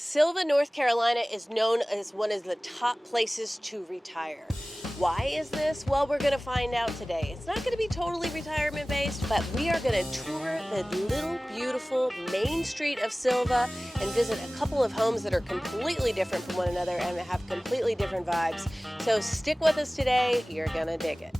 Sylvia, North Carolina is known as one of the top places to retire. Why is this? Well, we're going to find out today. It's not going to be totally retirement based, but we are going to tour the little beautiful main street of Sylvia and visit a couple of homes that are completely different from one another and have completely different vibes. So stick with us today. You're going to dig it.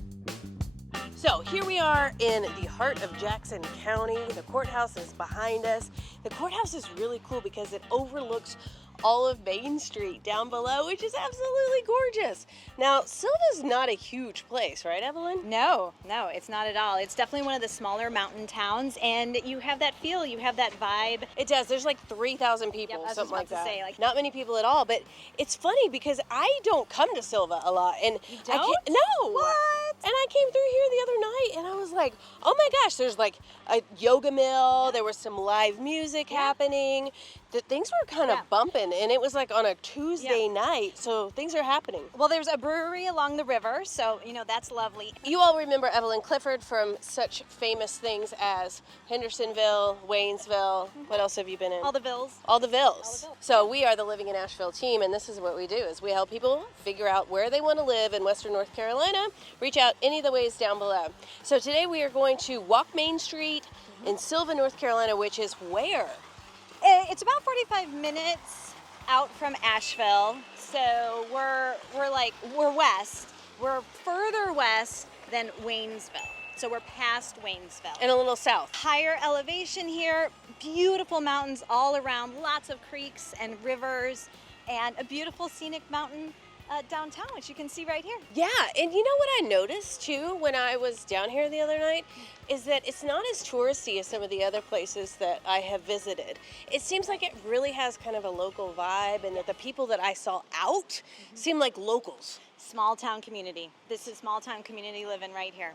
So here we are in the heart of Jackson County. The courthouse is behind us. The courthouse is really cool because it overlooks all of Main Street down below, which is absolutely gorgeous. Now, Sylvia's not a huge place, right, Evelyn? No, it's not at all. It's definitely one of the smaller mountain towns, and you have that feel, you have that vibe. It does. There's like 3,000 people, Yep, something like that. Say, like, not many people at all, but it's funny because I don't come to Sylvia a lot. And you don't? No. What? And I came through here the other night and I was like, oh my gosh, there's like a yoga mill. There was some live music happening. Things were kind of bumping, and it was like on a Tuesday night, so things are happening. Well, there's a brewery along the river, so, that's lovely. You all remember Evelyn Clifford from such famous things as Hendersonville, Waynesville. What else have you been in? All the Villes. All the Villes. So we are the Living in Asheville team, and this is what we do, is we help people figure out where they want to live in Western North Carolina. Reach out any of the ways down below. So today we are going to walk Main Street in Sylvia, North Carolina, which is where? It's about 45 minutes out from Asheville, so we're west. We're further west than Waynesville, so we're past Waynesville. And a little south. Higher elevation here, beautiful mountains all around, lots of creeks and rivers, and a beautiful scenic mountain downtown, which you can see right here. Yeah, and you know what I noticed too when I was down here the other night is that it's not as touristy as some of the other places that I have visited. It seems like it really has kind of a local vibe, and that the people that I saw out seem like locals. Small town community. This is small town community living right here.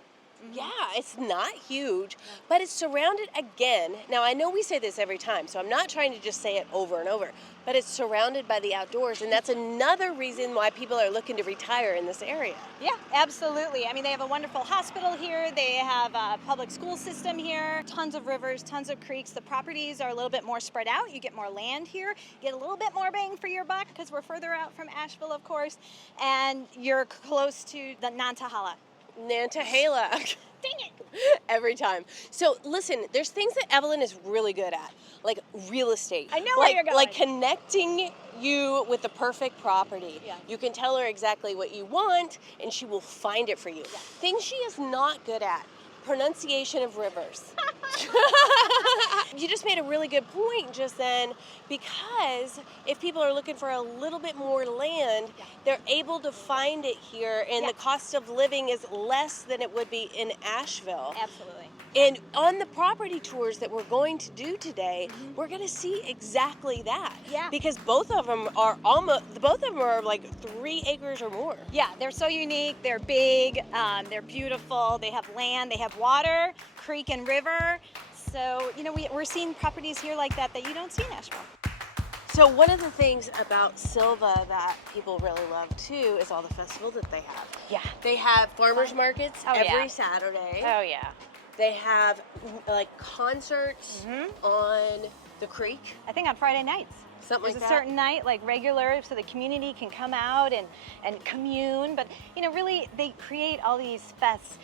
Yeah, it's not huge, but it's surrounded again. Now, I know we say this every time, so I'm not trying to just say it over and over, but it's surrounded by the outdoors, and that's another reason why people are looking to retire in this area. Yeah, absolutely. I mean, they have a wonderful hospital here. They have a public school system here, tons of rivers, tons of creeks. The properties are a little bit more spread out. You get more land here, get a little bit more bang for your buck because we're further out from Asheville, of course, and you're close to the Nantahala. Nantahala. Dang it. Every time. So listen, there's things that Evelyn is really good at, like real estate. I know where you're going. Like connecting you with the perfect property. Yeah. You can tell her exactly what you want, and she will find it for you. Yeah. Things she is not good at. Pronunciation of rivers. You just made a really good point just then, because if people are looking for a little bit more land, they're able to find it here, and the cost of living is less than it would be in Asheville. Absolutely. And on the property tours that we're going to do today, we're going to see exactly that. Yeah. Because both of them are like 3 acres or more. Yeah, they're so unique. They're big. They're beautiful. They have land. They have water, creek and river. So, we're seeing properties here like that you don't see in Asheville. So one of the things about Sylvia that people really love too is all the festivals that they have. Yeah. They have farmers markets every Saturday. Oh, yeah. They have like concerts on the creek. I think on Friday nights. Something There's like a certain night, like regular, so the community can come out and commune. But, really, they create all these fests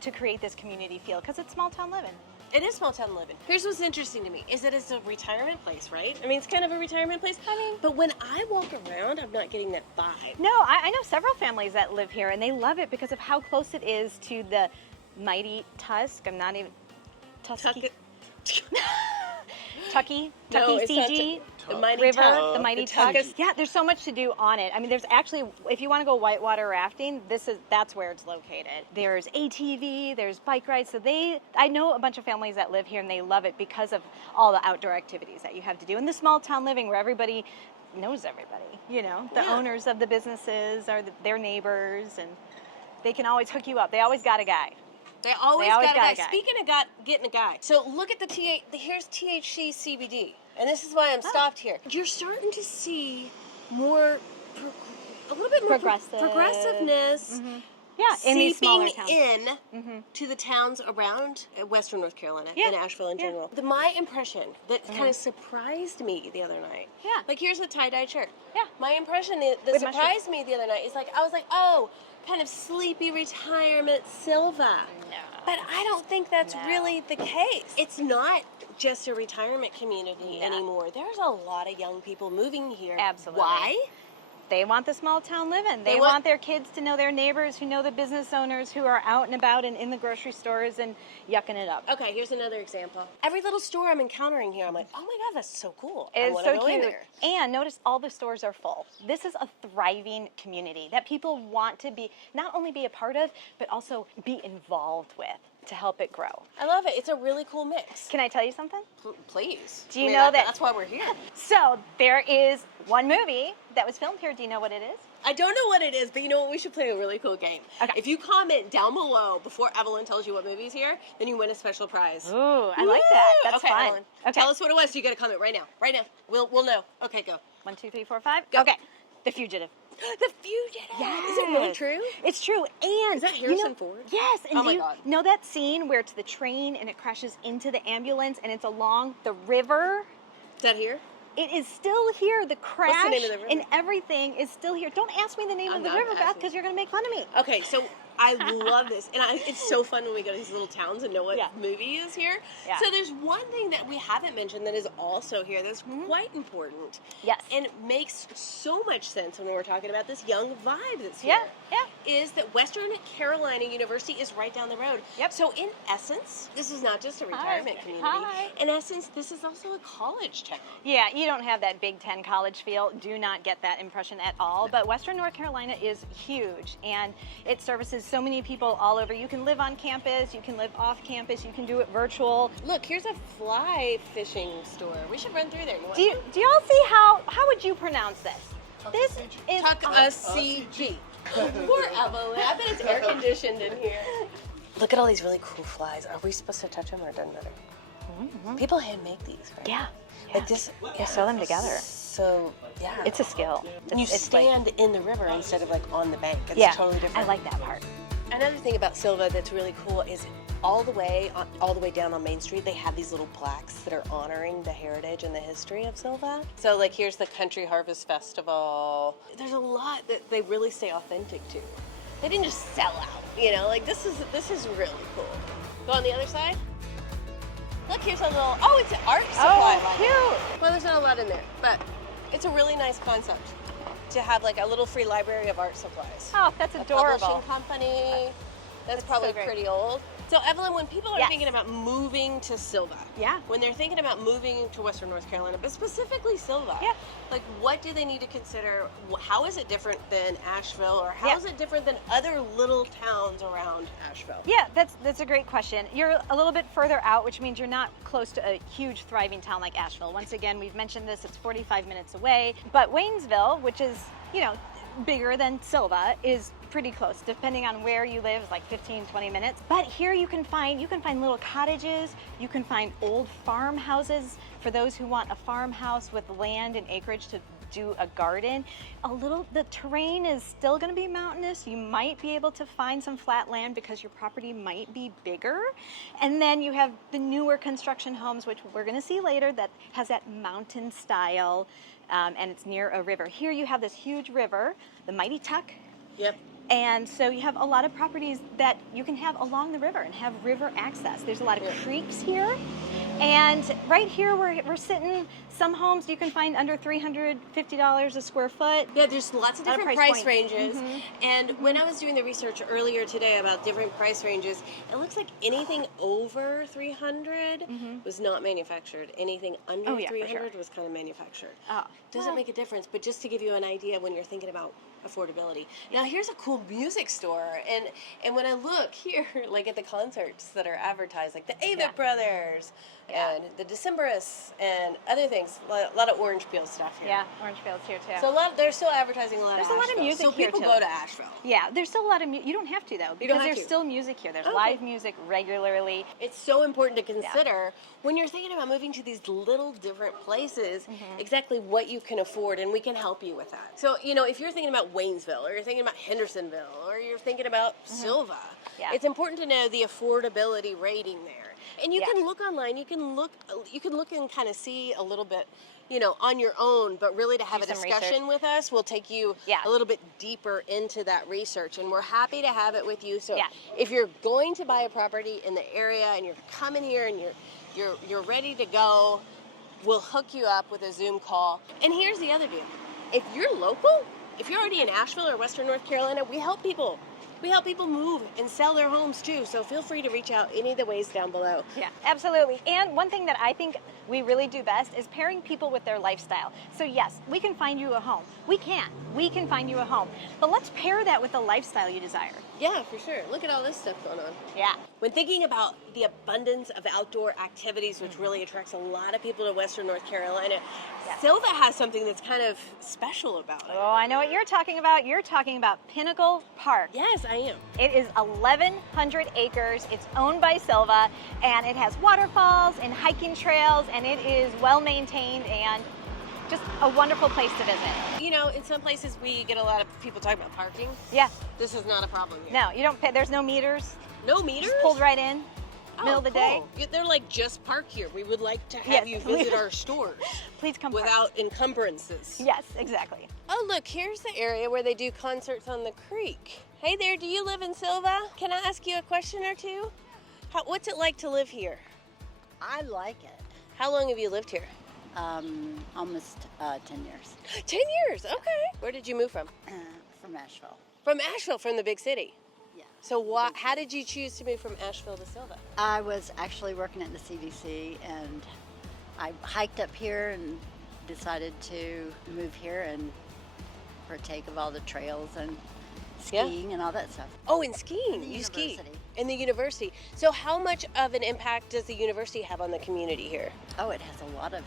to create this community feel, because it's small town living. It is small town living. Here's what's interesting to me, is that it's a retirement place, right? I mean, it's kind of a retirement place. But when I walk around, I'm not getting that vibe. No, I know several families that live here, and they love it because of how close it is to the mighty Tusk. I'm not even... Tucky, CG, the mighty river, Tuck. the mighty The Tuck. Tuck. Yeah, there's so much to do on it. I mean, there's actually, if you want to go whitewater rafting, that's where it's located. There's ATV, there's bike rides. So I know a bunch of families that live here, and they love it because of all the outdoor activities that you have to do. And the small town living where everybody knows everybody, the owners of the businesses are their neighbors, and they can always hook you up. They always got a guy. They always got a guy. Speaking of getting a guy, so look at here's THC CBD, and this is why I'm stopped here. You're starting to see a little bit more progressiveness. Yeah, in these smaller seeping towns. in to the towns around Western North Carolina Yeah. and Asheville in Yeah. general. My impression that kind of surprised me the other night. Yeah. Like, here's a tie-dye shirt. Yeah. My impression that With surprised me the other night is like, I was like, oh, kind of sleepy retirement Silva. No. But I don't think that's No. really the case. It's not just a retirement community No. anymore. There's a lot of young people moving here. Absolutely. Why? They want the small town living. They want their kids to know their neighbors, who know the business owners, who are out and about and in the grocery stores and yucking it up. Okay, here's another example. Every little store I'm encountering here, I'm like, oh my God, that's so cool. I It's want to so go in cute. there. And notice all the stores are full. This is a thriving community that people want to be, not only be a part of, but also be involved with to help it grow. I love it. It's a really cool mix. Can I tell you something? Please. Do you know that- That's why we're here. So there is one movie that was filmed here. Do you know what it is? I don't know what it is, but you know what? We should play a really cool game. Okay. If you comment down below before Evelyn tells you what movie's here, then you win a special prize. Ooh, I like that. Woo! That's okay, fun. Evelyn, Okay. tell us what it was. So you got to comment right now. Right now. We'll know. Okay, go. 1, 2, 3, 4, 5. Go. Okay. The Fugitive. The Fugitive. Yes. Is it really true? It's true. And Is that you know- Harrison Ford? Yes. And Oh do my you God. know that scene where it's the train and it crashes into the ambulance and it's along the river? Is that here? It is still here. The crash name of the river? and everything is still here. Don't ask me the name I'm of the not river, Beth, asking. because you're going to make fun of me. Okay, so I love this. And it's so fun when we go to these little towns and know what Yeah. movie is here. Yeah. So there's one thing that we haven't mentioned that is also here that's quite important. Yes. And makes so much sense when we're talking about this young vibe that's Yeah, here. yeah. Is that Western Carolina University is right down the road. Yep. So in essence, this is not just a retirement community. Hi. In essence, this is also a college town. Yeah, you don't have that Big Ten college feel. Do not get that impression at all. But Western North Carolina is huge, and it services so many people all over. You can live on campus, you can live off campus, you can do it virtual. Look, here's a fly fishing store. We should run through there. You want Do y'all see how would you pronounce this? This is Tuck-a-CG. Poor Evelyn. I bet it's air conditioned in here. Look at all these really cool flies. Are we supposed to touch them or it doesn't matter? People hand make these, right? Yeah. Like this. They sew them together. So, yeah. It's a skill. you It's stand in the river instead of like on the bank. It's yeah, totally different. I like that part. Another thing about Silva that's really cool is all the way down on Main Street, they have these little plaques that are honoring the heritage and the history of Silva. So like here's the Country Harvest Festival. There's a lot that they really stay authentic to. They didn't just sell out, you know, like this is really cool. Go on the other side. Look, here's a little, it's an art supply line. Cute. Well, there's not a lot in there, but it's a really nice concept to have like a little free library of art supplies. Oh, that's A adorable. publishing company. That's so probably great. pretty old. So Evelyn, when people are Yes. thinking about moving to Silva, Yeah. when they're thinking about moving to Western North Carolina, but specifically Silva, Yeah. like what do they need to consider? How is it different than Asheville, or how Yeah. is it different than other little towns around Asheville? Yeah, that's a great question. You're a little bit further out, which means you're not close to a huge thriving town like Asheville. Once again, we've mentioned this, it's 45 minutes away. But Waynesville, which is, bigger than Silva, is pretty close. Depending on where you live, it's like 15, 20 minutes. But here you can find little cottages, you can find old farmhouses for those who want a farmhouse with land and acreage to do a garden. The terrain is still going to be mountainous. You might be able to find some flat land because your property might be bigger. And then you have the newer construction homes, which we're going to see later, that has that mountain style, and it's near a river. Here you have this huge river, the Mighty Tuck. Yep. And so you have a lot of properties that you can have along the river and have river access. There's a lot of creeks here. And right here we're sitting, some homes you can find under $350 a square foot. Yeah, there's lots of A lot of different price price points. ranges. And when I was doing the research earlier today about different price ranges, it looks like anything over 300 was not manufactured. Anything under Oh, yeah, for 300 sure. was kind of manufactured. Oh, Doesn't make a difference, but just to give you an idea when you're thinking about affordability. Now here's a cool music store, and when I look here, like at the concerts that are advertised, like the Avett Yeah. Brothers Yeah. and the Decemberists and other things. A lot of orange peel stuff here. Yeah, orange peels here too. So they're still advertising a lot There's of a lot of Asheville. music so here, people too. go to Asheville. Yeah, there's still a lot of music. You don't have to, though, You don't because have there's to. still music here. There's Okay. live music regularly. It's so important to consider when you're thinking about moving to these little different places, exactly what you can afford, and we can help you with that. So, if you're thinking about Waynesville, or you're thinking about Hendersonville, or you're thinking about Sylva, Yeah. it's important to know the affordability rating there. And you Yeah. can look online, you can look and kind of see a little bit, on your own, but really to have Do a some discussion research. with us, we'll take you Yeah. a little bit deeper into that research, and we're happy to have it with you. So Yeah. if you're going to buy a property in the area and you're coming here and you're ready to go, we'll hook you up with a Zoom call. And here's the other deal. If you're local, if you're already in Asheville or Western North Carolina, we help people. We help people move and sell their homes too. So feel free to reach out any of the ways down below. Yeah, absolutely. And one thing that I think we really do best is pairing people with their lifestyle. So yes, we can find you a home. We can find you a home. But let's pair that with the lifestyle you desire. Yeah, for sure. Look at all this stuff going on. Yeah. When thinking about the abundance of outdoor activities, which really attracts a lot of people to Western North Carolina, Sylva has something that's kind of special about it. Oh, I know what you're talking about. You're talking about Pinnacle Park. Yes, I am. It is 1,100 acres. It's owned by Sylva, and it has waterfalls and hiking trails, and it is well maintained and just a wonderful place to visit. In some places we get a lot of people talking about parking. Yeah. This is not a problem here. No, you don't pay. There's no meters. No meters? Just pulled right in. Middle of the day. Cool. They're like, just park here. We would like to have Yes. you visit our stores Please come park. without encumbrances. Yes, exactly. Oh, look, here's the area where they do concerts on the creek. Hey there, do you live in Sylva? Can I ask you a question or two? What's it like to live here? I like it. How long have you lived here? Almost 10 years 10 years, okay. Where did you move from? from Asheville. From Asheville, from the big city. Yeah. So how did you choose to move from Asheville to Sylva? I was actually working at the CDC, and I hiked up here and decided to move here and partake of all the trails and skiing and all that stuff. Oh, and skiing. And the You ski. university. In the university. So how much of an impact does the university have on the community here? Oh, it has a lot of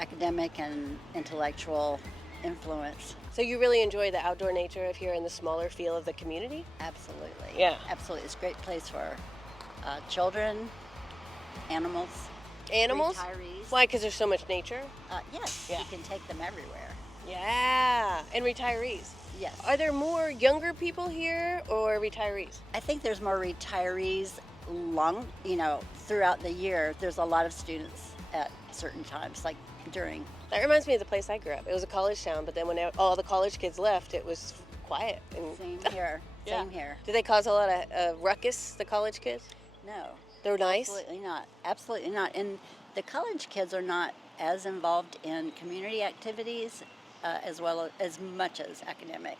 academic and intellectual influence. So you really enjoy the outdoor nature of here and the smaller feel of the community? Absolutely. Yeah. Absolutely. It's a great place for children, animals. Animals? Retirees. Why? Because there's so much nature? Yes, Yeah. you can take them everywhere. Yeah. And retirees. Yes. Are there more younger people here or retirees? I think there's more retirees throughout the year. There's a lot of students at certain times, like during. That reminds me of the place I grew up. It was a college town, but then when all the college kids left, it was quiet. And Same here. Yeah. Same here. Did they cause a lot of ruckus, the college kids? No. They were nice? Absolutely not. Absolutely not. And the college kids are not as involved in community activities as much as academic.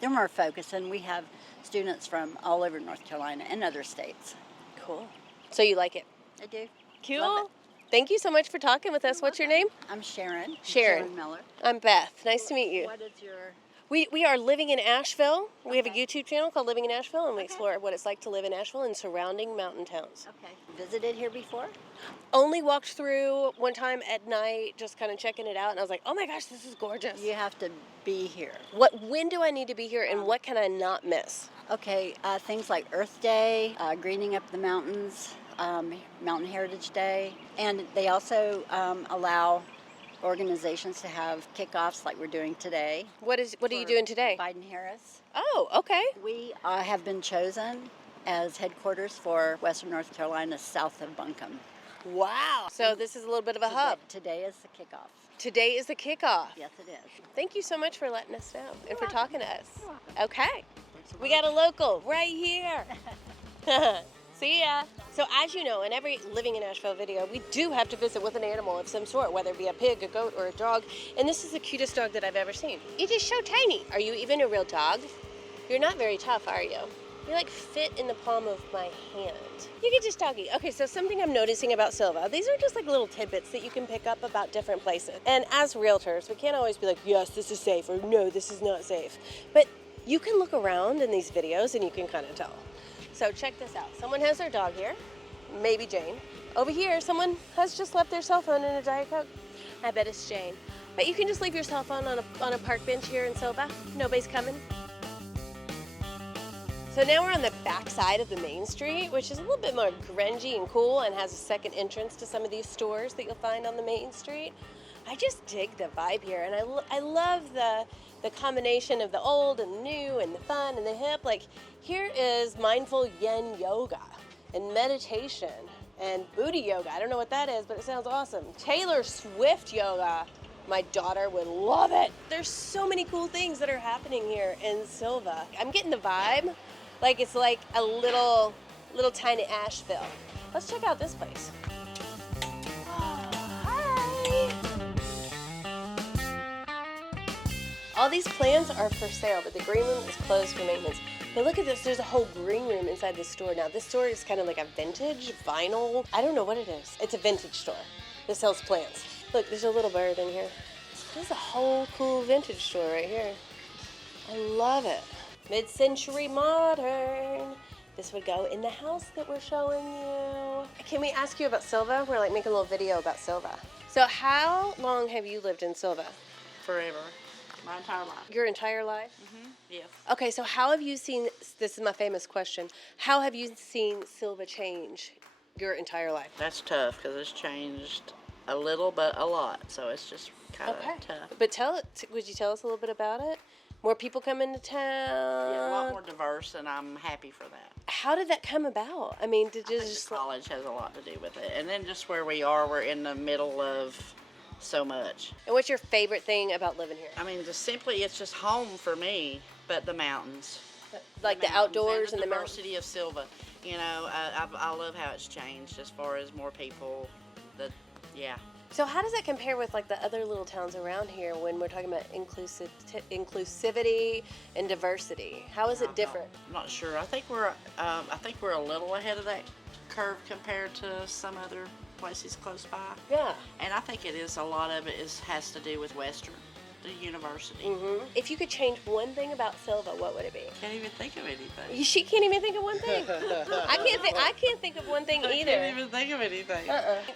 They're more focused, and we have students from all over North Carolina and other states. Cool. So you like it? I do. Cool. Love it. Thank you so much for talking with us. What's your name? I'm Sharon. Sharon. Miller. I'm Beth. Nice to meet you. What is your... We are living in Asheville. We have a Okay. YouTube channel called Living in Asheville, and we explore what it's like to live in Asheville and surrounding mountain towns. Okay. Visited here before? Only walked through one time at night, just kind of checking it out, and I was like, oh my gosh, this is gorgeous. You have to be here. When do I need to be here, and what can I not miss? Okay, things like Earth Day, greening up the mountains, Mountain Heritage Day, and they also allow organizations to have kickoffs like we're doing today. What are you doing today? Biden-Harris. Oh, okay. We have been chosen as headquarters for Western North Carolina south of Buncombe. Wow. So this is a little bit of a hub. Today is the kickoff. Today is the kickoff. Yes, it is. Thank you so much for letting us know and for talking to us. Okay. We got a local right here. See ya. So as you know, in every Living in Asheville video, we do have to visit with an animal of some sort, whether it be a pig, a goat, or a dog. And this is the cutest dog that I've ever seen. It is so tiny. Are you even a real dog? You're not very tough, are you? You like fit in the palm of my hand. You can just doggy. Okay, so something I'm noticing about Sylva, these are just like little tidbits that you can pick up about different places. And as realtors, we can't always be like, yes, this is safe, or no, this is not safe. But you can look around in these videos and you can kind of tell. So check this out. Someone has their dog here, maybe Jane. Over here, someone has just left their cell phone in a Diet Coke. I bet it's Jane. But you can just leave your cell phone on a park bench here in Sylva. Nobody's coming. So now we're on the back side of the main street, which is a little bit more grungy and cool and has a second entrance to some of these stores that you'll find on the main street. I just dig the vibe here, and I love the combination of the old and the new and the fun and the hip. Like, here is mindful yin yoga and meditation and booty yoga. I don't know what that is, but it sounds awesome. Taylor Swift yoga. My daughter would love it. There's so many cool things that are happening here in Sylva. I'm getting the vibe. Like, it's like a little tiny Asheville. Let's check out this place. Hi. All these plants are for sale, but the green room is closed for maintenance. But look at this, there's a whole green room inside this store. Now, this store is kind of like a vintage vinyl. I don't know what it is. It's a vintage store that sells plants. Look, there's a little bird in here. This is a whole cool vintage store right here. I love it. Mid-century modern. This would go in the house that we're showing you. Can we ask you about Sylva? We're like making a little video about Sylva. So how long have you lived in Sylva? Forever. My entire life. Your entire life? Mm-hmm. Yes. Okay, so how have you seen, this is my famous question, how have you seen Sylva change your entire life? That's tough because it's changed a little, but a lot. So it's just kind of tough. But would you tell us a little bit about it? More people come into town? Yeah, a lot more diverse, and I'm happy for that. How did that come about? I mean, did you I think just the college has a lot to do with it. And then just where we are, we're in the middle of so much. And what's your favorite thing about living here? I mean, just simply, it's just home for me, but the mountains. Like the outdoors and the mountains? diversity of Sylva. You know, I love how it's changed as far as more people. Yeah. So how does that compare with like the other little towns around here when we're talking about inclusivity and diversity? How is it different? I'm not sure. I think we're a little ahead of that curve compared to some other places close by. Yeah. And I think a lot of it has to do with Western, the university. Mm-hmm. If you could change one thing about Sylva, what would it be? Can't even think of anything. She can't even think of one thing. I can't think of one thing either. I can't even think of anything.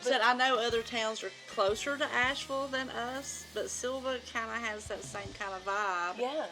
Said I know other towns are closer to Asheville than us, but Sylva kind of has that same kind of vibe. Yeah.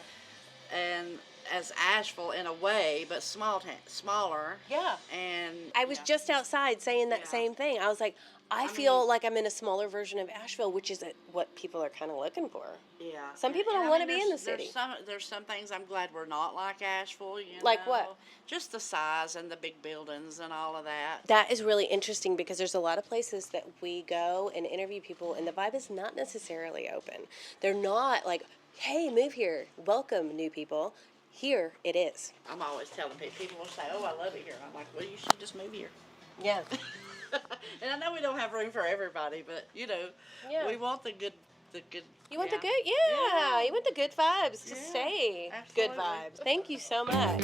And as Asheville in a way, but smaller. Yeah. And I was just outside saying that same thing. I was like, I feel like I'm in a smaller version of Asheville, which is what people are kind of looking for. Yeah. Some people don't want to be in the city. There's some things I'm glad we're not like Asheville. You know? Like what? Just the size and the big buildings and all of that. That is really interesting because there's a lot of places that we go and interview people, and the vibe is not necessarily open. They're not like, hey, move here. Welcome, new people. Here it is. I'm always telling people will say, oh, I love it here. I'm like, well, you should just move here. Yeah. And I know we don't have room for everybody, but we want the good. You want the good? Yeah. You want the good vibes to stay. Absolutely. Good vibes. Thank you so much.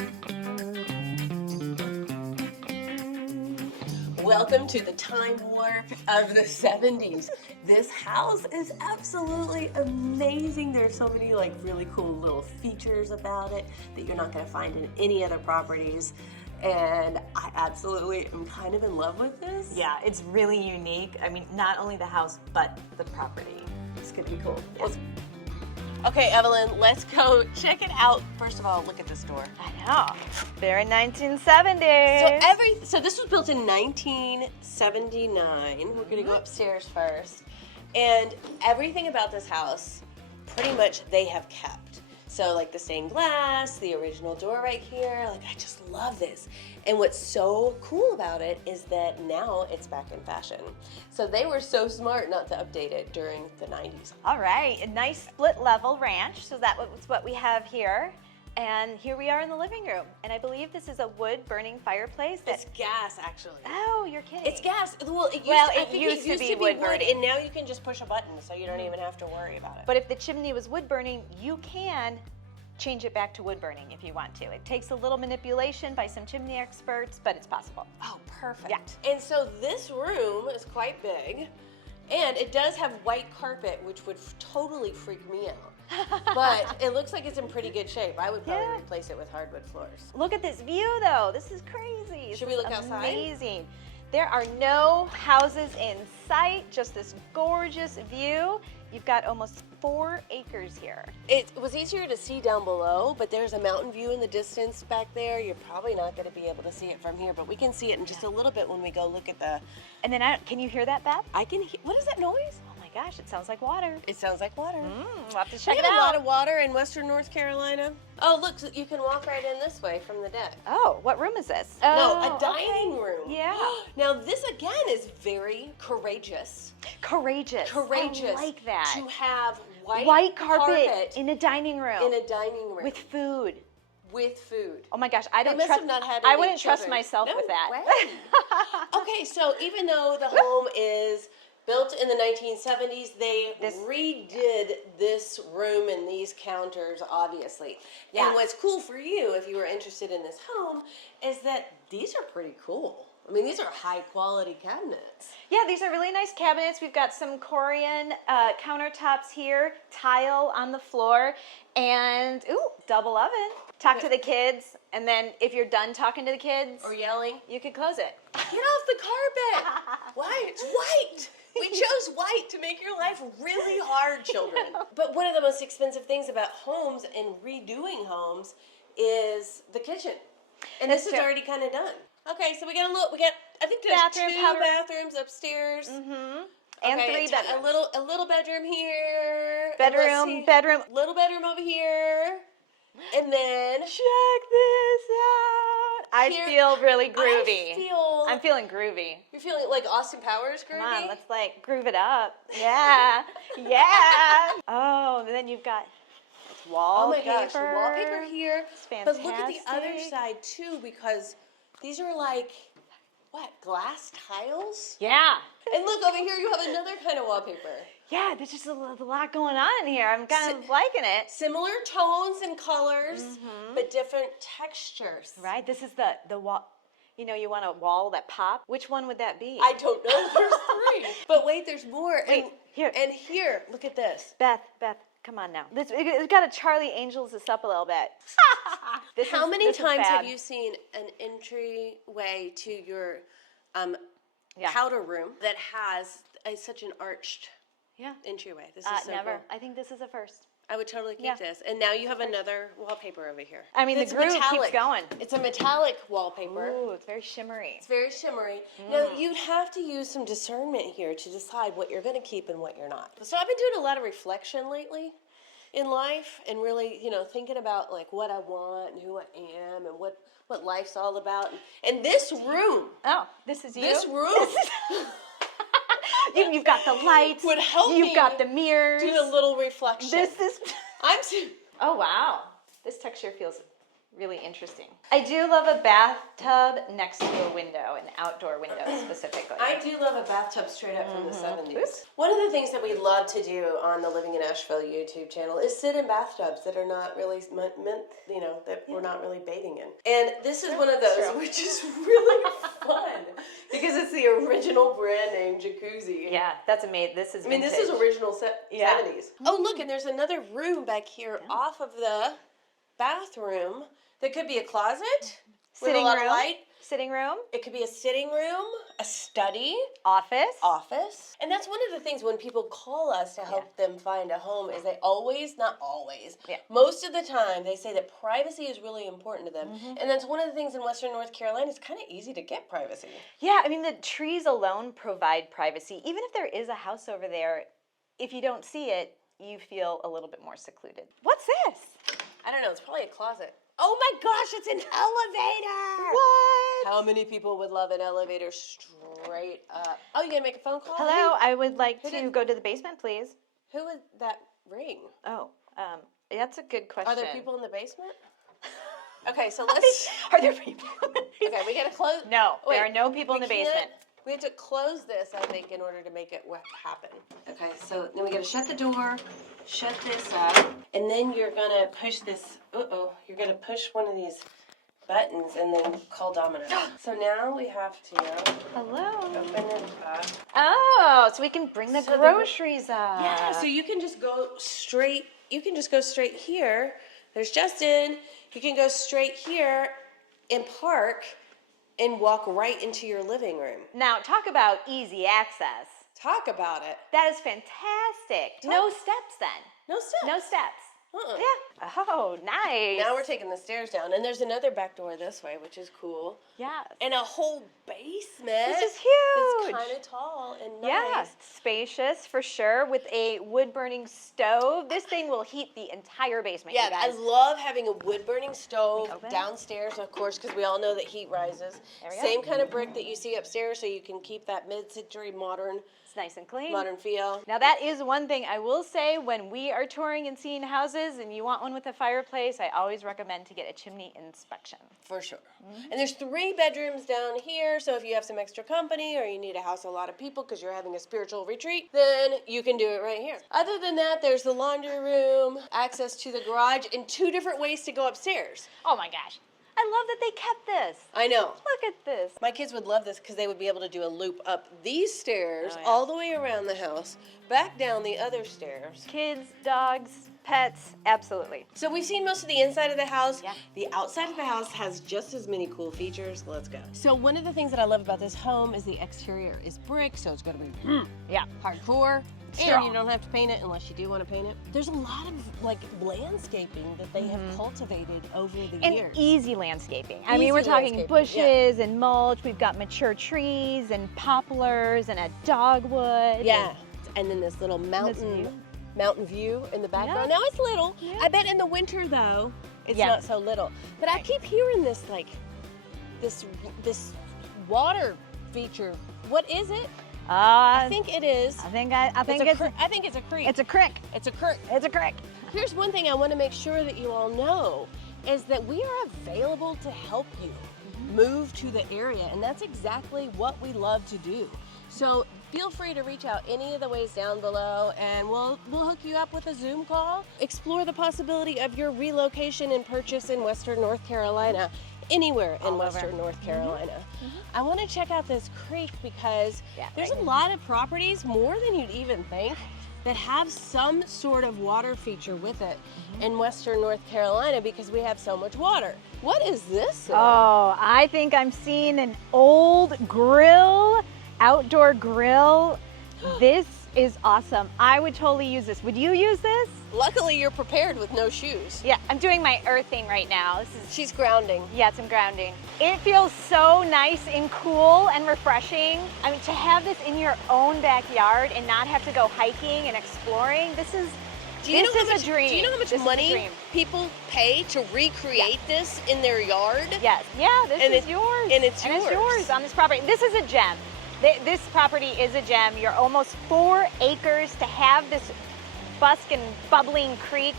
Welcome to the time warp of the 70s. This house is absolutely amazing. There's so many like really cool little features about it that you're not going to find in any other properties. And I absolutely am kind of in love with this. Yeah, it's really unique. I mean, not only the house, but the property. It's going to be cool. Yes. Okay, Evelyn, let's go check it out. First of all, look at this door. I know. They're in 1970. So this was built in 1979. We're going to go upstairs first. And everything about this house, pretty much they have kept. So like the stained glass, the original door right here, like I just love this. And what's so cool about it is that now it's back in fashion. So they were so smart not to update it during the 90s. All right, a nice split level ranch. So that was what we have here. And here we are in the living room. And I believe this is a wood burning fireplace. It's gas, actually. Oh, you're kidding. It's gas. Well, it used to be wood burning. And now you can just push a button, so you don't even have to worry about it. But if the chimney was wood burning, you can change it back to wood burning if you want to. It takes a little manipulation by some chimney experts, but it's possible. Oh, perfect. Yeah. And so this room is quite big, and it does have white carpet, which would totally freak me out. But it looks like it's in pretty good shape. I would probably replace it with hardwood floors. Look at this view, though. This is crazy. Should we look outside? Amazing. There are no houses in sight, just this gorgeous view. You've got almost 4 acres here. It was easier to see down below, but there's a mountain view in the distance back there. You're probably not going to be able to see it from here, but we can see it in just a little bit when we go look at the... And then, can you hear that, Beth? I can hear... What is that noise? Oh my gosh, it sounds like water. It sounds like water. We'll have to check We it have a lot out. of water in western North Carolina. Oh, look, so you can walk right in this way from the deck. Oh, what room is this? No, Oh, a dining okay. room. Yeah. Now, this again is very courageous. Courageous. Courageous. I like that. To have White carpet in a dining room. in a dining room. With food. With food. Oh my gosh, I don't must trust. have not had I any wouldn't trust children. myself No with that. way. Okay, so even though the home is built in the 1970s, they redid this room and these counters, obviously. Yeah. And what's cool for you, if you were interested in this home, is that these are pretty cool. I mean, these are high quality cabinets. Yeah, these are really nice cabinets. We've got some Korean countertops here, tile on the floor, and double oven. Talk to the kids, and then if you're done talking to the kids, Or yelling, you could close it. get off the carpet. Why? It's white. We chose white to make your life really hard, children. But one of the most expensive things about homes and redoing homes is the kitchen. And That's this is true. already kind of done. Okay, so we got I think there's Bathroom, 2 powder. bathrooms upstairs. And Okay, 3 bedrooms. A little bedroom here. And let's see, Bedroom. little bedroom over here. And then Check this out. I Here- feel really groovy. I'm feeling groovy. You're feeling like Austin Powers groovy? Come on, let's like groove it up. Yeah, yeah. Oh, and then you've got Oh wallpaper. my gosh, the wallpaper here. It's But look at the other fantastic. side too, because these are like, what, glass tiles? Yeah. And look over here, you have another kind of wallpaper. Yeah, there's just a lot going on in here. I'm kind of liking it. Similar tones and colors, but different textures. Right? This is the wall. You know, you want a wall that pop. Which one would that be? I don't know. There's 3. But wait, there's more. Wait, here. And here, look at this. Beth, come on now. It's got a Charlie Angels this up a little bit. How many times have fab. you seen an entryway to your Yeah. powder room that has such an arched Yeah. entryway? This is so Never. cool. I think this is a first. I would totally keep Yeah. this. And now you have another wallpaper over here. I mean, It's the groove metallic. keeps going. It's a metallic wallpaper. Ooh, it's very shimmery. It's very shimmery. Now, you'd have to use some discernment here to decide what you're going to keep and what you're not. So I've been doing a lot of reflection lately in life and really, thinking about like what I want and who I am and what life's all about. And this room, Oh, this is you? this room You've got the lights. would help me You've got the mirrors. do a little reflection. This is... I'm Oh, wow. This texture feels really interesting. I do love a bathtub next to a window, an outdoor window specifically. I do love a bathtub straight up from the 70s. Oops. One of the things that we love to do on the Living in Asheville YouTube channel is sit in bathtubs that are not really meant, that we're not really bathing in. And this is one of those, true. which is really fun because it's the original brand name jacuzzi. Yeah, that's amazing. This is This is original 70s. Oh, look, and there's another room back here off of the bathroom that could be a closet with a Sitting lot room. of light. Sitting room. It could be a sitting room, a study, Office. And that's one of the things when people call us to help them find a home is they always, not always, most of the time they say that privacy is really important to them. And that's one of the things in Western North Carolina, it's kind of easy to get privacy. Yeah, I mean, the trees alone provide privacy. Even if there is a house over there, if you don't see it, you feel a little bit more secluded. What's this? I don't know, it's probably a closet. Oh my gosh, it's an elevator! What? How many people would love an elevator straight up? Oh, you gonna make a phone call? Hello, I would like Who to did- go to the basement, please. Who would that ring? Oh, that's a good question. Are there people in the basement? Okay, so let's... Are there people? Okay, we gotta close... No, Wait, there are no people in the we can't- basement. We have to close this, I think, in order to make it happen. Okay, so then we gotta shut the door, shut this up, and then you're gonna push this, you're gonna push one of these buttons and then call Domino's. So now we have to Hello. open it up. Oh, so we can bring the So the- groceries up. Yeah, so you can just go straight, here. There's Justin. You can go straight here and park and walk right into your living room. Now, talk about easy access. Talk about it. That is fantastic. No steps then. No steps. No steps. Uh-uh. Yeah. Oh, nice. Now we're taking the stairs down, and there's another back door this way, which is cool. Yeah. And a whole basement. This is huge. It's kind of tall and nice. Yeah, spacious for sure with a wood-burning stove. This thing will heat the entire basement, Yeah, you guys. I love having a wood-burning stove Open. downstairs, of course, because we all know that heat rises. There we go. Same kind of brick that you see upstairs, so you can keep that mid-century modern It's nice and clean. feel. Now that is one thing I will say when we are touring and seeing houses and you want one with a fireplace, I always recommend to get a chimney inspection. For sure. And there's 3 bedrooms down here, so if you have some extra company or you need to house a lot of people because you're having a spiritual retreat, then you can do it right here. Other than that, there's the laundry room, access to the garage, and 2 different ways to go upstairs. Oh my gosh. I love that they kept this. I know. Look at this. My kids would love this because they would be able to do a loop up these stairs Oh, yeah. all the way around the house, back down the other stairs. Kids, dogs, pets, absolutely. So we've seen most of the inside of the house. Yeah. The outside of the house has just as many cool features. Let's go. So one of the things that I love about this home is the exterior is brick, so it's going to be Yeah. hardcore. And Strong. you don't have to paint it unless you do want to paint it. There's a lot of like landscaping that they have cultivated over the And years. easy landscaping. I mean, Easy we're talking landscaping, bushes and mulch. We've got mature trees and poplars and a dogwood. Yeah. And then this little view. mountain view in the background. Yeah. Now it's little. Yeah. I bet in the winter though, it's Yeah. not so little. But I keep hearing this like this water feature. What is it? I think it is. I think it's I think it's a creek. it's a crick. It's a creek. It's a crick. Here's one thing I want to make sure that you all know is that we are available to help you move to the area, and that's exactly what we love to do. So feel free to reach out any of the ways down below, and we'll hook you up with a Zoom call. Explore the possibility of your relocation and purchase in Western North Carolina, anywhere in All over. Western North Carolina. I want to check out this creek because Yeah, there's right. a lot of properties, more than you'd even think, that have some sort of water feature with it in Western North Carolina because we have so much water. What is this? Oh, I think I'm seeing an old grill, outdoor grill. This is awesome. I would totally use this. Would you use this? Luckily, you're prepared with no shoes. Yeah, I'm doing my earthing right now. She's grounding. Yeah, some grounding. It feels so nice and cool and refreshing. I mean, to have this in your own backyard and not have to go hiking and exploring, this is Do you know how much, a dream. Do you know how much This is a money dream. people pay to recreate this in their yard? Yes, yeah, this And is it- yours. and it's It's yours. yours on this property. This is a gem. This property is a gem. You're almost 4 acres to have this buskin' bubbling creek,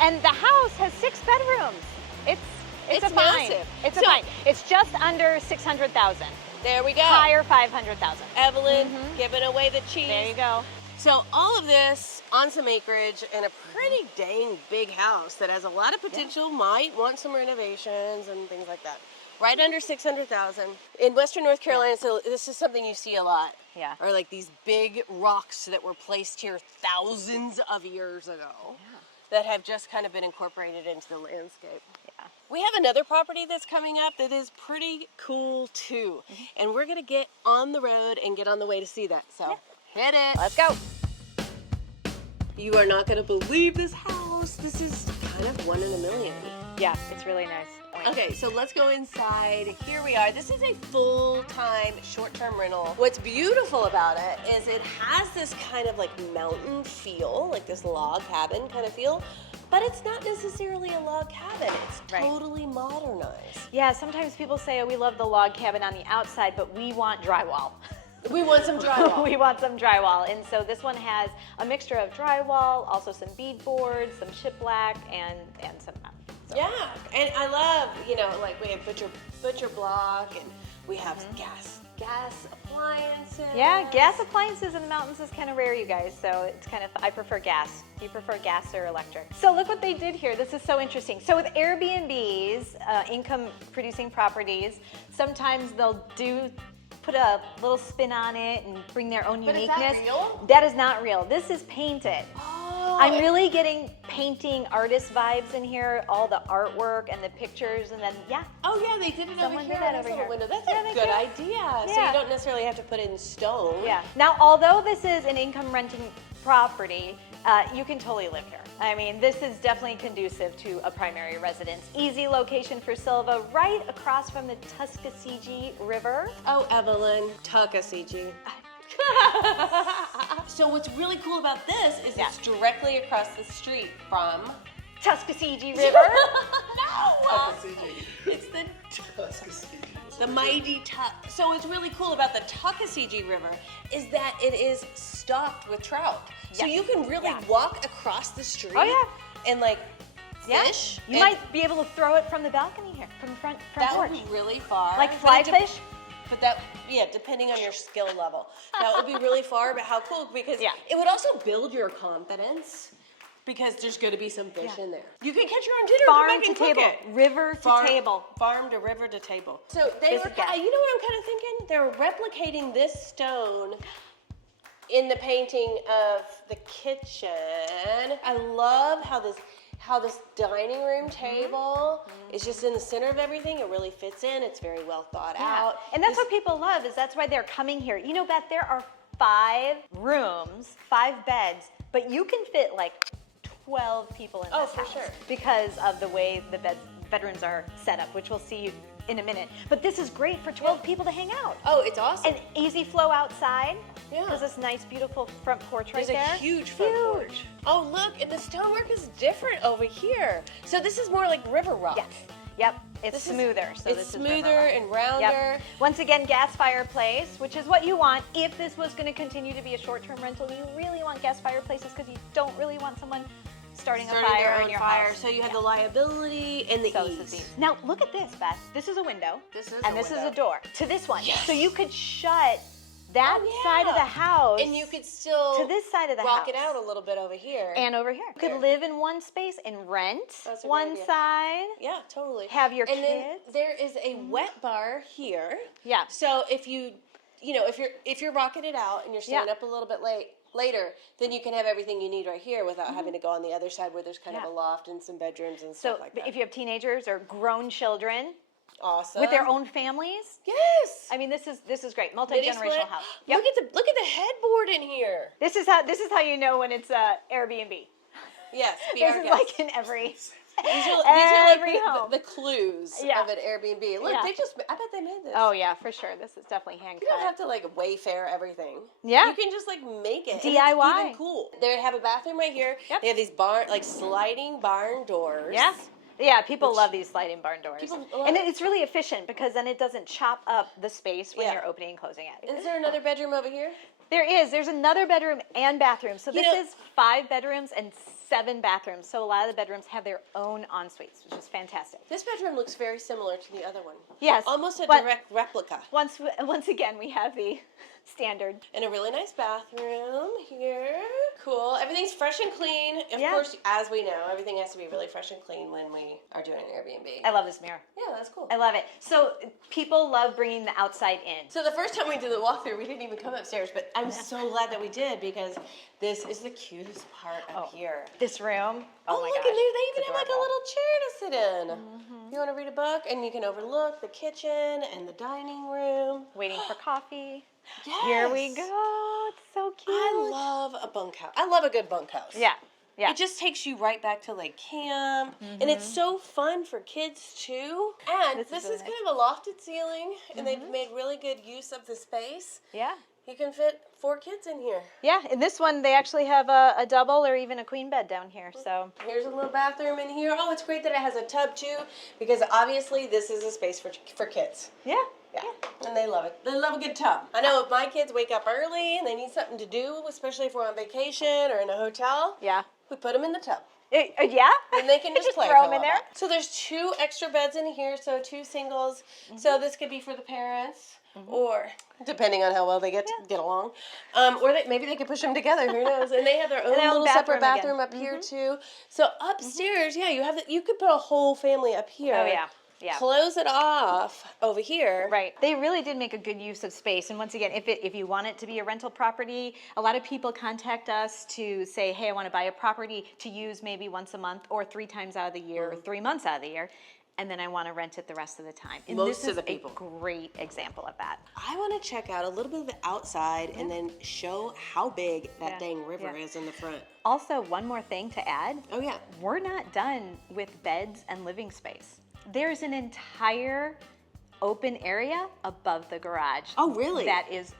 and the house has 6 bedrooms. It's It's a find. massive. It's a So- find. It's just under 600,000. There we go. Higher 500,000. Evelyn giving away the cheese. There you go. So all of this on some acreage and a pretty dang big house that has a lot of potential, might want some renovations and things like that. Right under 600,000. In Western North Carolina, so this is something you see a lot. Yeah. Are like these big rocks that were placed here thousands of years ago that have just kind of been incorporated into the landscape. Yeah. We have another property that's coming up that is pretty cool too. And we're gonna get on the road and get on the way to see that. So hit it. Let's go. You are not gonna believe this house. This is kind of 1 in a million. Yeah, it's really nice. Okay, so let's go inside. Here we are. This is a full-time, short-term rental. What's beautiful about it is it has this kind of like mountain feel, like this log cabin kind of feel, but it's not necessarily a log cabin. It's Right. totally modernized. Yeah, sometimes people say, oh, we love the log cabin on the outside, but we want drywall. We want some drywall. We want some drywall. And so this one has a mixture of drywall, also some beadboard, some shiplap, and some Yeah, and I love, you know, like we have butcher block, and we have gas appliances. Yeah, gas appliances in the mountains is kind of rare, you guys. So it's kind of, I prefer gas. Do you prefer gas or electric? So look what they did here. This is so interesting. So with Airbnbs, income producing properties, sometimes they'll put a little spin on it and bring their own But is uniqueness. that real? That is not real. This is painted. Oh. I'm really getting painting artist vibes in here, all the artwork and the pictures, and then, Oh yeah, they did it Someone over here. did that That's over a here. window. That's Yeah, a they good did. idea. So Yeah. you don't necessarily have to put it in stone. Yeah. Now, although this is an income renting property, you can totally live here. I mean, this is definitely conducive to a primary residence. Easy location for Silva, right across from the Tuskegee River. Oh, Evelyn, Tuckasegee. So what's really cool about this is it's directly across the street from Tuskegee River. No! It's the mighty Tuck. So what's really cool about the Tuckasegee River is that it is stocked with trout. So Yes. you can really walk across the street and like fish. You might be able to throw it from the balcony here, from the front That porch. would be really far. Like But fly it fish? But that, depending on your skill level, that would be really far. But how cool? Because Yeah. it would also build your confidence. Because there's going to be some fish in there. You can catch your own dinner. Farm come back to and cook table, it. river to table. Farm to river to table. So they were, This is gas. you know what I'm kind of thinking? They're replicating this stone in the painting of the kitchen. I love how this dining room table is just in the center of everything. It really fits in. It's very well thought out. And that's what people love, is that's why they're coming here. You know, Beth, there are 5 rooms, 5 beds, but you can fit like 12 people in this for house sure. because of the way the bedrooms are set up, which we'll see in a minute. But this is great for 12 people to hang out. Oh, it's awesome. And easy flow outside. Yeah. There's this nice, beautiful front porch right There's there. a huge front porch. Oh, look, and the stonework is different over here. So this is more like river rock. Yes. Yep. It's This is- smoother. So It's this is smoother river rock. and rounder. Yep. Once again, gas fireplace, which is what you want if this was going to continue to be a short-term rental. You really want gas fireplaces because you don't really want someone starting a Starting fire their in own your fire. house. So you have the liability and the So ease. this is easy. Now look at this, Beth. This is a window. This is and a this window. is a door to this one. Yes. So you could shut that Oh, side of yeah. the house And you could still to this side of the rock it house. out a little bit over here. and over here. You There. could live in one space and rent That's a great one idea. side. Yeah, totally. Have your and kids. then there is a wet bar here. Yeah. So if if you're rocking it out and you're staying Yeah. up a little bit later, then you can have everything you need right here without having to go on the other side where there's kind of Yeah. a loft and some bedrooms and So stuff like that. if you have teenagers or grown children Awesome. with their own families, Yes. I mean, this is great. Mini Multi-generational split. house. Look at the headboard in here. This is how you know when it's Airbnb. Yes. Be This our is guest. like in every These are like every home. the clues Yeah. of an Airbnb. Look, Yeah. I bet they made this. Oh yeah, for sure. This is definitely hand You don't have cut. to like Wayfair everything. Yeah. You can just like make it. and DIY. It's even cool. They have a bathroom right here. Yep. They have these sliding barn doors. Yeah. Yeah, people love these sliding barn doors. People love And it. it's really efficient because then it doesn't chop up the space when Yeah. you're opening and closing it. Is there another bedroom over here? There's another bedroom and bathroom. So this know- is 5 bedrooms and 7 bathrooms. So a lot of the bedrooms have their own en-suites, which is fantastic. This bedroom looks very similar to the other one. Yes, Almost a but- direct replica. Once again, we have the standard. And a really nice bathroom here. Cool. Everything's fresh and clean. Of Yeah. course, as we know, everything has to be really fresh and clean when we are doing an Airbnb. I love this mirror. Yeah, that's cool. I love it. So people love bringing the outside in. So the first time we did the walkthrough, we didn't even come upstairs, but I'm so glad that we did because this is the cutest part up here. This room. Oh, my look, gosh, and they it's even have like a adorable. little chair to sit in. You want to read a book, and you can overlook the kitchen and the dining room. Waiting for coffee. Yes. Here we go. It's so cute. I love a bunkhouse. I love a good bunkhouse. Yeah. Yeah. It just takes you right back to like camp, and it's so fun for kids too. And This is this really is nice. kind of a lofted ceiling, and they've made really good use of the space. Yeah. You can fit 4 kids in here. Yeah. In this one, they actually have a double or even a queen bed down here. So Here's a little bathroom in here. Oh, it's great that it has a tub too, because obviously this is a space for kids. yeah. Yeah, and they love it. They love a good tub. I know if my kids wake up early and they need something to do, especially if we're on vacation or in a hotel, Yeah. we put them in the tub. Yeah. And they can just play throw for a them in little there. bit. So there's 2 extra beds in here, so 2 singles. So this could be for the parents, or depending on how well they get along, or maybe they could push them together. Who knows? And they have their own their own little separate bathroom bathroom up here too. So upstairs, yeah, you could put a whole family up here. Oh, yeah. Yeah. close it off over here. Right. They really did make a good use of space. And once again, if you want it to be a rental property, a lot of people contact us to say, hey, I want to buy a property to use maybe once a month or 3 times out of the year or 3 months out of the year. And then I want to rent it the rest of the time. And Most this of the is people. a great example of that. I want to check out a little bit of the outside and then show how big that dang river is in the front. Also, one more thing to add. Oh, yeah. We're not done with beds and living space. There's an entire open area above the garage. Oh, really? That is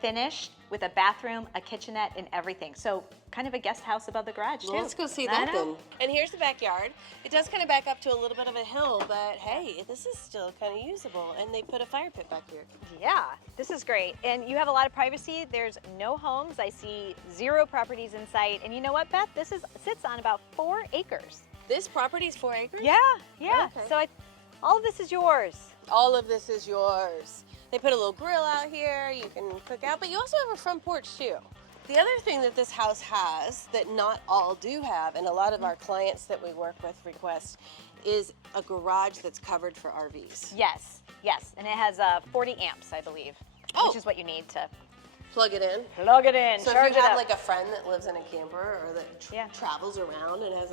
finished with a bathroom, a kitchenette, and everything. So kind of a guest house above the garage, too. Well, let's go see I that know. then. And here's the backyard. It does kind of back up to a little bit of a hill, but hey, this is still kind of usable. And they put a fire pit back here. Yeah, this is great. And you have a lot of privacy. There's no homes. I see 0 properties in sight. And you know what, Beth? This sits on about 4 acres. This property's 4 acres? Yeah. Okay. So all of this is yours. All of this is yours. They put a little grill out here. You can cook out, but you also have a front porch too. The other thing that this house has that not all do have, and a lot of our clients that we work with request, is a garage that's covered for RVs. Yes. And it has 40 amps, I believe, which is what you need to Plug it in. plug it in, So charge if you it have up. like a friend that lives in a camper or that travels around and has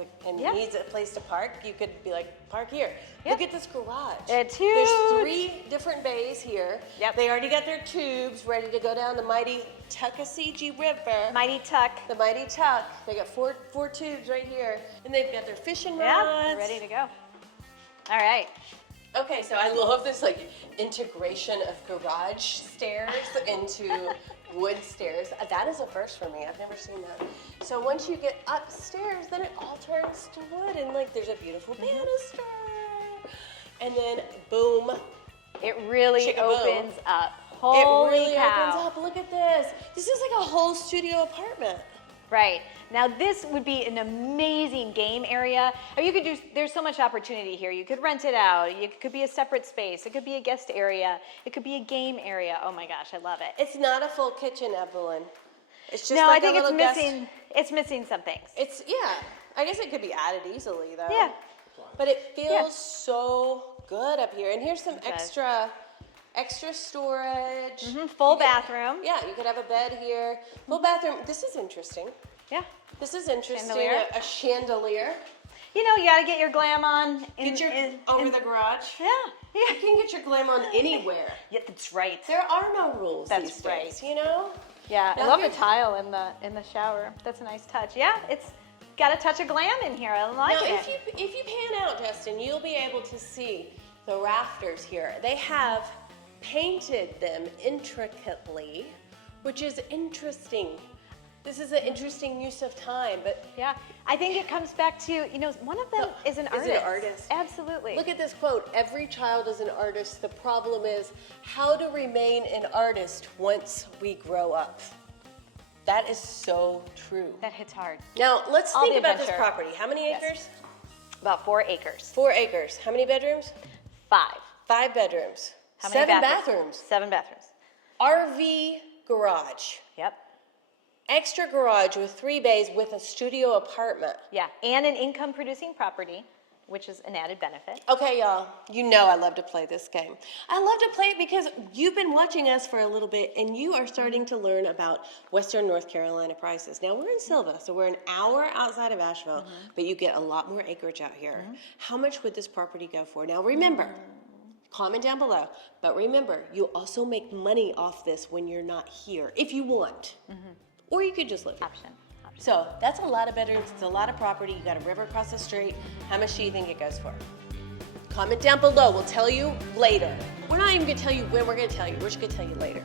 needs a place to park, you could be like, park here. Look at this garage. It's huge. There's 3 different bays here. Yep. They already got their tubes ready to go down the mighty Tuckasegee River. Mighty Tuck. The mighty Tuck. They got four tubes right here, and they've got their fishing rods. Yeah, ready to go. All right. Okay, so I love this like integration of garage stairs into wood stairs. That is a first for me. I've never seen that. So once you get upstairs, then it all turns to wood, and like there's a beautiful banister, and then boom, It really Chick-a-boom. opens up. Holy it really cow. opens up. Look at this. This is like a whole studio apartment. Right. Now this would be an amazing game area. Or you could there's so much opportunity here. You could rent it out. It could be a separate space. It could be a guest area. It could be a game area. Oh my gosh, I love it. It's not a full kitchen, Evelyn. It's just No, like I think a it's little missing it's missing some things. I guess it could be added easily though. Yeah. But it feels so good up here. And here's some does. extra storage. Full bathroom. Yeah, you could have a bed here. Full bathroom. This is interesting. Yeah. This is interesting. Chandelier. A chandelier. You know, you got to get your glam on. Get your over the garage. Yeah. You can get your glam on anywhere. Yeah, that's right. There are no rules That's these days, you know? Yeah, I Now love the here's- tile in the shower. That's a nice touch. Yeah, it's got a touch of glam in here. I like Now, it. if you pan out, Justin, you'll be able to see the rafters here. They have painted them intricately, which is interesting. This is an interesting use of time, but Yeah, I think it comes back to, one of them is an artist. Is an artist. Absolutely. look at this quote. Every child is an artist. The problem is how to remain an artist once we grow up. That is so true. That hits hard. Now, let's All think the about this adventure. property. How many Yes. acres? About 4 acres. 4 acres. How many bedrooms? 5. 5 bedrooms. How many 7 bathrooms. 7 bathrooms. RV garage. Yep. Extra garage with 3 bays with a studio apartment. Yeah, and an income producing property, which is an added benefit. Okay, y'all, you know I love to play this game. I love to play it because you've been watching us for a little bit and you are starting to learn about Western North Carolina prices. Now, we're in Sylva, so we're an hour outside of Asheville, but you get a lot more acreage out here. How much would this property go for? Now, remember, comment down below, but remember, you also make money off this when you're not here, if you want. Or you could just live here. Option. So that's a lot of bedrooms, it's a lot of property, you got a river across the street. How much do you think it goes for? Comment down below, we'll tell you later. We're not even gonna tell you when we're gonna tell you, we're just gonna tell you later.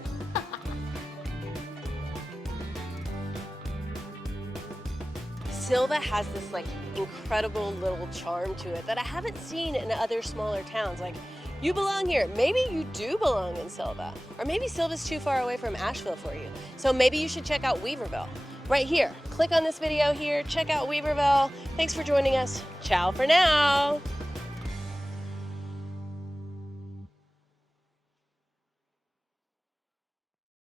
Sylva has this like incredible little charm to it that I haven't seen in other smaller towns. Like, you belong here. Maybe you do belong in Sylva. Or maybe Sylva's too far away from Asheville for you. So maybe you should check out Weaverville. Right here. Click on this video here, check out Weaverville. Thanks for joining us. Ciao for now.